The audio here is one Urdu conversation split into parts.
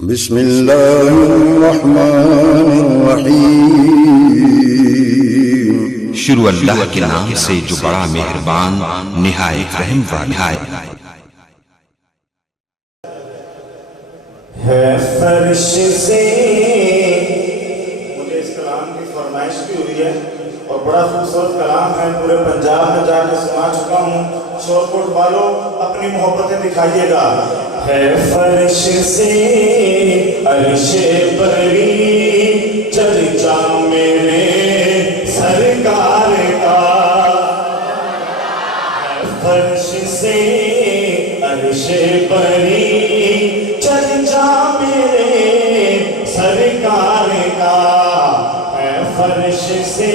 بسم اللہ الرحمن الرحیم۔ شروع اللہ کے نام سے جو بڑا مہربان نہایت رحم والا ہے فرش سے۔ مجھے اس کلام کی فرمائش بھی ہوئی ہے اور بڑا خوبصورت کلام ہے، پورے پنجاب میں جا کے سنا چکا ہوں۔ شور کوٹ والوں اپنی محبتیں دکھائیے گا۔ ہے فرش سے عرش پری چرچا میرے سرکار کا، ہے فرش سے عرش پری چرچا میرے سرکار کا، ہے فرش سے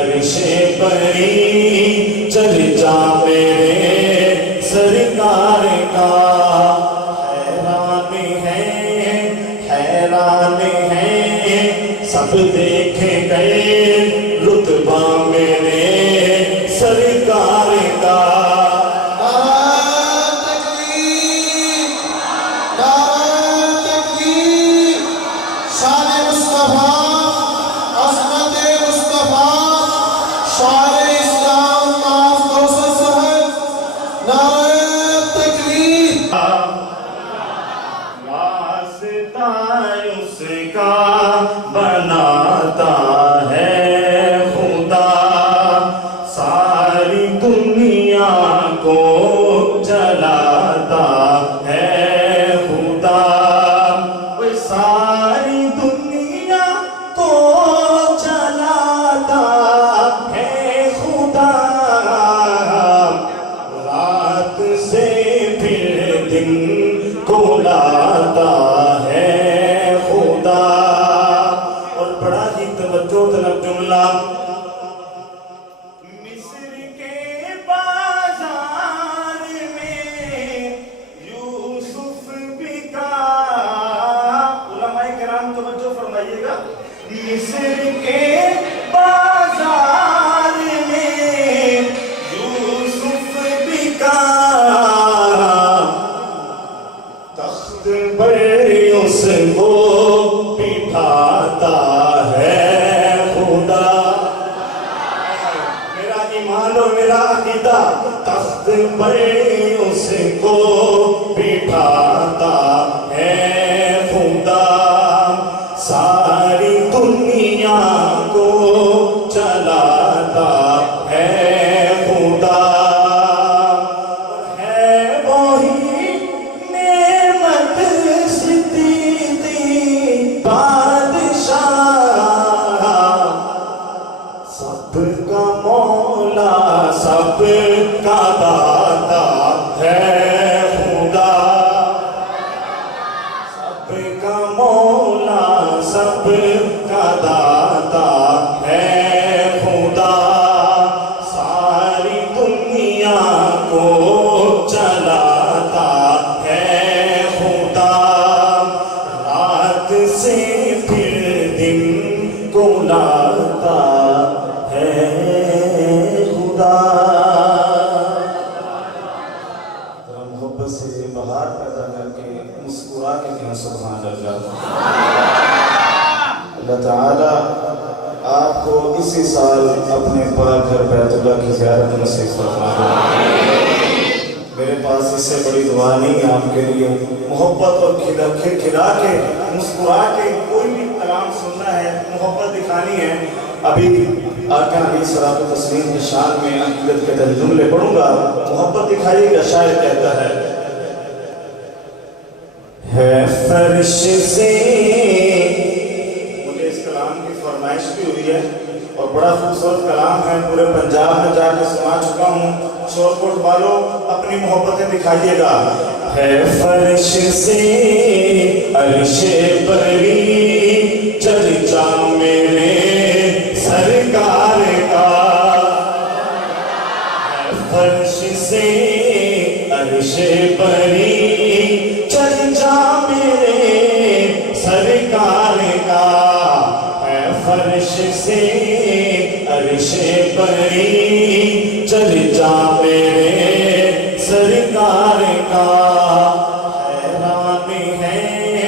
عرش پری چرچا میرے سرکار کا۔ حیران ہیں سب دیکھے گئے رتبہ میرے سرکار کا۔ اس کا بناتا ہے خدا، ساری دنیا کو چلاتا ہے خدا، وہ ساری دنیا کو چلاتا ہے خدا، رات سے پھر دن کو لاتا ہے خدا۔ اور بڑا ہی توجہ طلب جملہ، مصر کے بازار میں یوسف بکا۔ علماء کرام توجہ فرمائیے گا۔ مصر کے بازار میں یوسف بکا، تخت پر اس کو بٹھاتا ہے خدا۔ میرا ایمان اور میرا عقیدہ، تخت پر اس کو بٹھاتا ہے خدا، ساری دنیا کو چلاتا ہے خدا۔ ہے وہی نعمت صدیقی بادشاہ، سب کا مولا سب کا داتا ہے خدا، سب کا مولا سب کا داتا ہے خدا، ساری دنیا کو چلاتا ہے خدا، رات سے پھر دن کو لاتا ہے خدا۔ محبت سے بہار پیدا کر کے مسکرا کے کہیں سبحان اللہ۔ اللہ تعالیٰ آپ کو اسی سال اپنے پاک گھر بیت اللہ کی زیارت نصیب فرمائے۔ میرے پاس اس سے بڑی دعا نہیں ہے آپ کے لیے۔ محبت اور کھلا کے مسکرا کے کوئی بھی کلام سننا ہے، محبت دکھانی ہے۔ ابھی آقا علیہ الصلوۃ والتسلیم کی شان میں عقیدت کے جملے پڑھوں گا، محبت دکھائیے گا۔ شاعر کہتا ہے فرش سے۔ مجھے اس کلام کی فرمائش بھی ہوئی ہے اور بڑا خوبصورت کلام ہے، پورے پنجاب میں جا کے سنا چکا ہوں۔ شور کوٹ والوں اپنی محبتیں دکھائیے گا۔ ہے فرش سے عرش پری چرچا میرے سرکار کا، ہے فرش سے عرش پری چرچا میرے سرکار کا، ہے فرش سے عرش پری چرچا میرے سرکار کا۔ حیران ہیں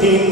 3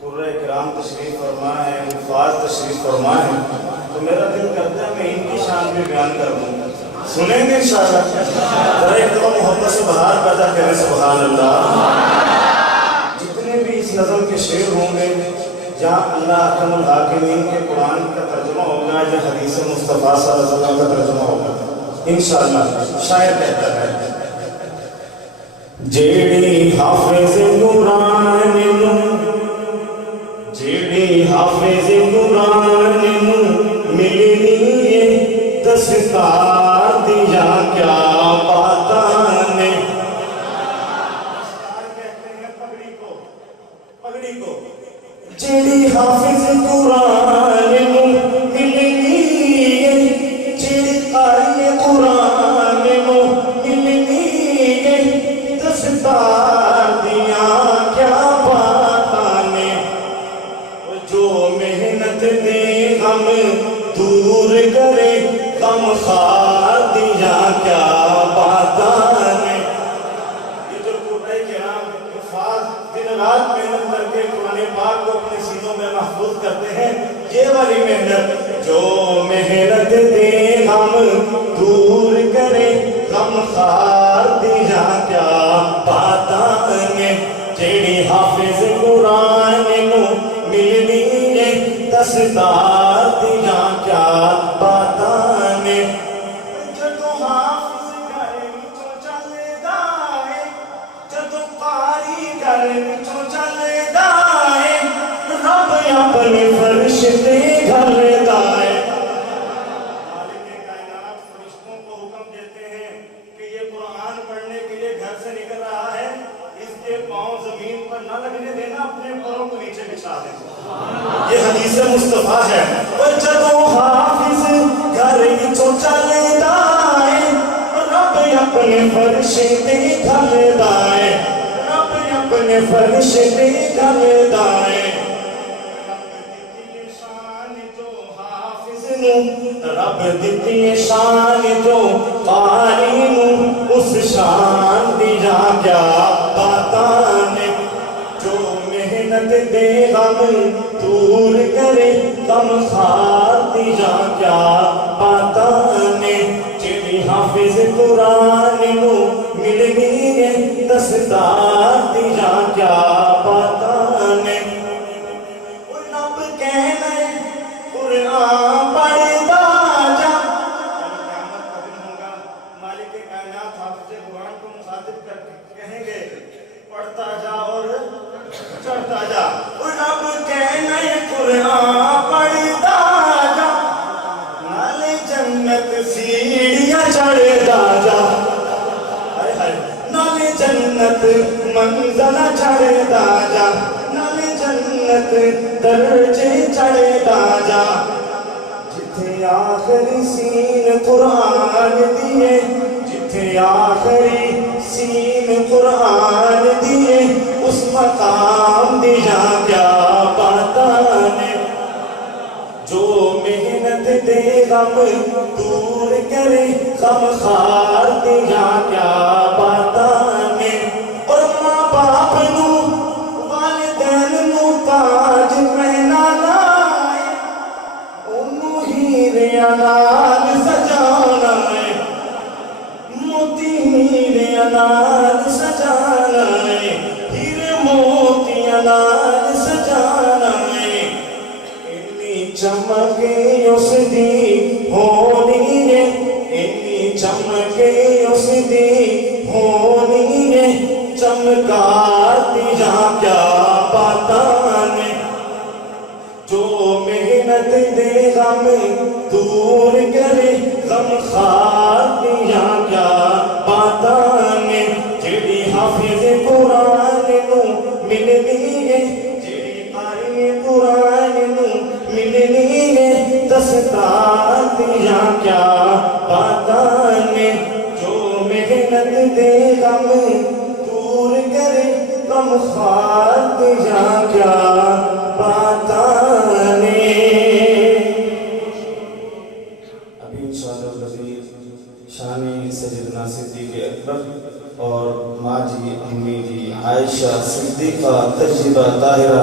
قرۂ کرام تشریف فرما ہے، حفاظ تشریف فرما ہے، تو میرا دل کرتا ہے میں ان کی شان بھی بیان کر دوں. سنیں گے انشاءاللہ؟ ذرا ایک دفعہ محبت سے بہار پیدا کریں. سبحان اللہ. جتنے بھی اس نظم کے شعر ہوں گے جہاں اللہ احکم الحاکمین کے قرآن کا ترجمہ ہوگا یا حدیث مصطفیٰ صلی اللہ علیہ وسلم کا ترجمہ ہوگا انشاءاللہ. شاعر کہتا ہے جیڑی حافظ قرآن جیڑی حافظ قرآن ملنی دستار دیا کیا باتاں نے. پگڑی کو جیڑی حافظ قرآن ملنی جیڑی قاری قرآن ملنی دستار دیا کیا باتاں نے. جو محنت دے غم دور کرے غم خار دیا کیا باتاں نے. یہ جو قرآن کرام حفاظ دن رات محنت کر کے قرآن پاک کو اپنے سینوں میں محفوظ کرتے ہیں، یہ والی محنت جو محنت دے غم دور کرے غم خار دیا کیا باتاں نے. جیڑی حافظ قرآن ملنی دستار دیا کیا باتاں نے. جدو حافظ گھر وچوں چلدا ہے، جدو قاری گھر وچوں چلدا ہے، رب اپنے فرش تے گھلدا ہے. مالک کائنات فرشتوں کو حکم دیتے ہیں کہ یہ قرآن پڑھنے کے لیے گھر سے نکل رہا ہے، اس کے پاؤں زمین پر نہ لگنے دینا، اپنے پاؤں کو نیچے بچھا دیں. یہ حدیث مصطفیٰ ہے. جدو حافظ گھر وچوں چلدا ہے، رب اپنے فرش تے گھلدا ہے، رب اپنے فرش تے گھلدا ہے. رب دتی شان جو قاری نو اس شان دیا کیا باتاں نے. جو محنت دے غم دور کرے غم خار دیا کیا باتاں نے. جیڑی حافظ قرآن نو ملنی ہے دستار دیا کیا باتاں نے. رب کہنا ہے قرآن پڑھدا جا. قیامت کا دن ہوگا، مالک کائنات حافظ قرآن کو مخاطب کر کے کہیں گے پڑھتا جا اور چڑھتا جا. رب کہنا ہے قرآن پڑھدا جا، نالے جنت سیڑھیاں چڑھدا جا. نالے جنت منزل چڑھدا جا، نالے جنت درجے چڑھدا جا. جتھے آخری سین قرآن دیے، جتھے آخری سین قرآن دیے، اس مقام دیا کیا باتاں نے. جو محنت دے غم دور کرے غم خار دیا کیا باتاں نے. اور ماں باپ نو والدین نو تاج پہنانا ہے، انہوں ہیرے نال سجانا ہے، موتی ہیرے نال سجانا ہے، ہیرے موتی نال سجانا ہے. انی چمکے اس دی ہونی ہے، انی چمکے اس دی ہونی ہے، چمکار دیا کیا باتاں نے. جو محنت دے غم دور کرے غم خار دیا کیا باتاں نے. جیڑی حافظ قرآن نو ملنی ہے، جیڑی قاری قرآن نو ملنی ہے دستار دیا کیا باتاں نے. جو محنت دے غم دور کرے غم خار دیا کیا باتاں نے. ابھی انشاءاللہ شان سیدنا صدیق اکبر اور ماں جی امی جی عائشہ صدیقہ تجربہ طاہرہ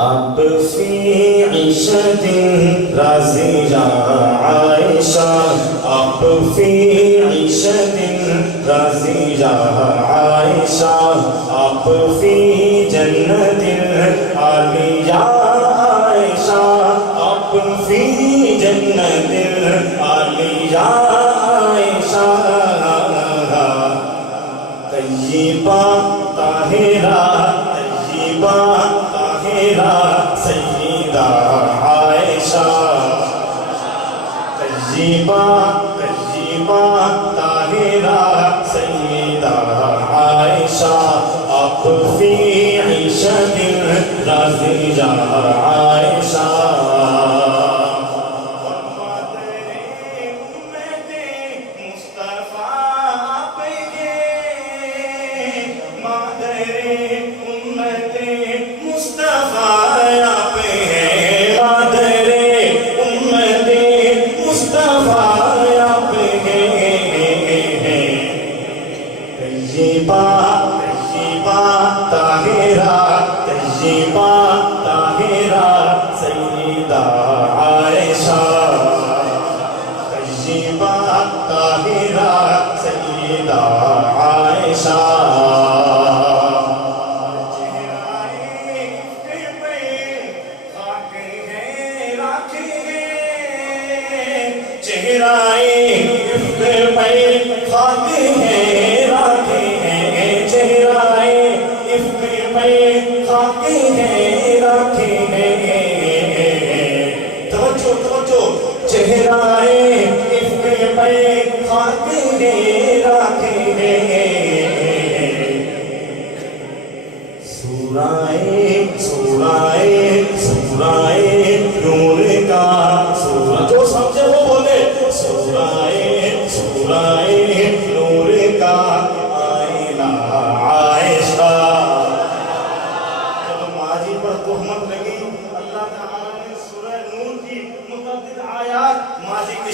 آپ فی عشت راضیہ عائشہ، آپ فی عشت راضیہ عائشہ، آپ فی جنت عالیہ عائشہ، آپ فی جنت عالیہ عائشہ، طیبہ طاہرہ طیبہ طاہرہ سیدہ عائشہ، طیبہ طیبہ طاہرہ سیدہ عائشہ، آپ فی عشت راضیہ عائشہ،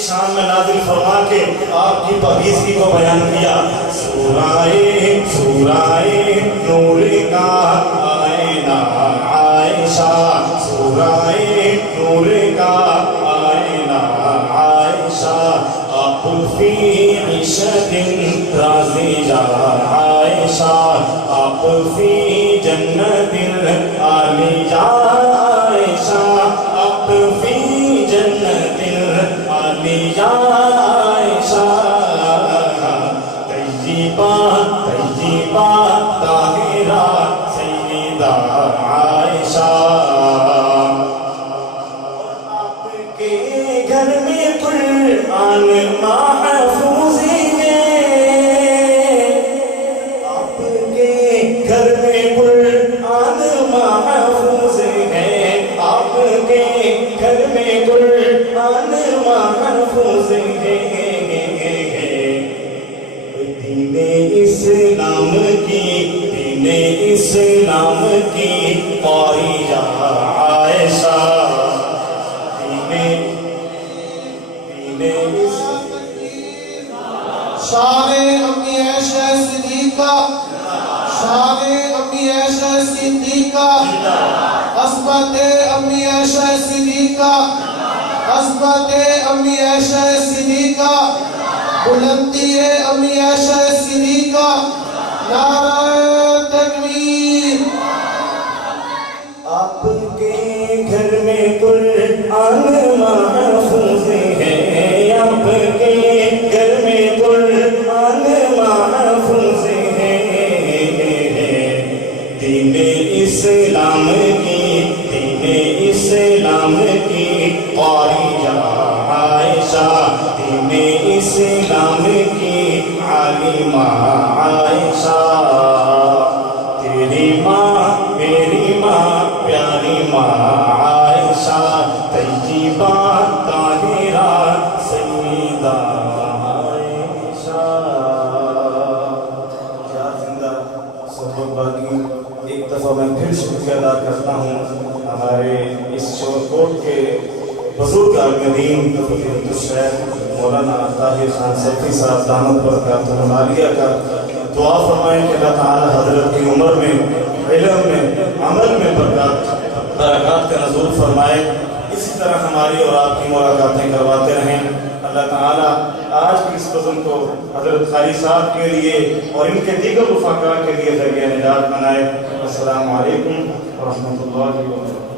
شان میں نازل فرما کے آپ کی پاکیزگی کو بیان کیا۔ سورہ نور کا آئینہ عائشہ، سورہ نور کا آئینہ عائشہ، آپ فی عشت راضیہ عائشہ، آپ فی جنت عالیہ عائشہ، آپ فی جنت عالیہ عائشہ، طیبہ طیبہ طاہرہ سیدہ عائشہ، آپ کے گھر میں قرآن محفوظ ہے، آپ کے گھر میں قرآن محفوظ ہے، آپ کے گھر میں قرآن محفوظ ہے، دین اسلام کی قاریہ عائشہ، شان امی عائشہ صدیقہ، شان امی عائشہ صدیقہ، عصمت امی عائشہ صدیقہ، عصمت امی عائشہ صدیقہ، بلندی امی عائشہ صدیقہ، نعرہ تکبیر۔ آپ کے گھر میں قرآن محفوظ ہے، آپ کے گھر میں قرآن محفوظ ہے، دین اسلام کی قاریہ عائشہ، دین اسلام کی عالمہ عائشہ، تیری ماں میری ماں پیاری ماں عائشہ، طیبہ طاہرہ سیدہ عائشہ۔ کیا زندہ صحبت باقی، ایک دفعہ میں پھر شکریہ ادا کرتا ہوں ہمارے اس شور کوٹ کے بزرگ عالمین فضیلت الشیخ مولانا طاہر خان سیفی صاحب دامت برکاتہ عالیہ کا۔ دعا فرمائیں کہ اللہ تعالی حضرت کی عمر میں، علم میں، عمل میں برکات برکات کا نزول فرمائے، اسی طرح ہماری اور آپ کی ملاقاتیں کرواتے رہیں۔ اللہ تعالیٰ آج کی اس بزم کو حضرت قاری صاحب کے لیے اور ان کے دیگر رفقاء کے لیے ذریعہ نجات بنائے۔ السلام علیکم ورحمۃ اللہ وبرکاتہ۔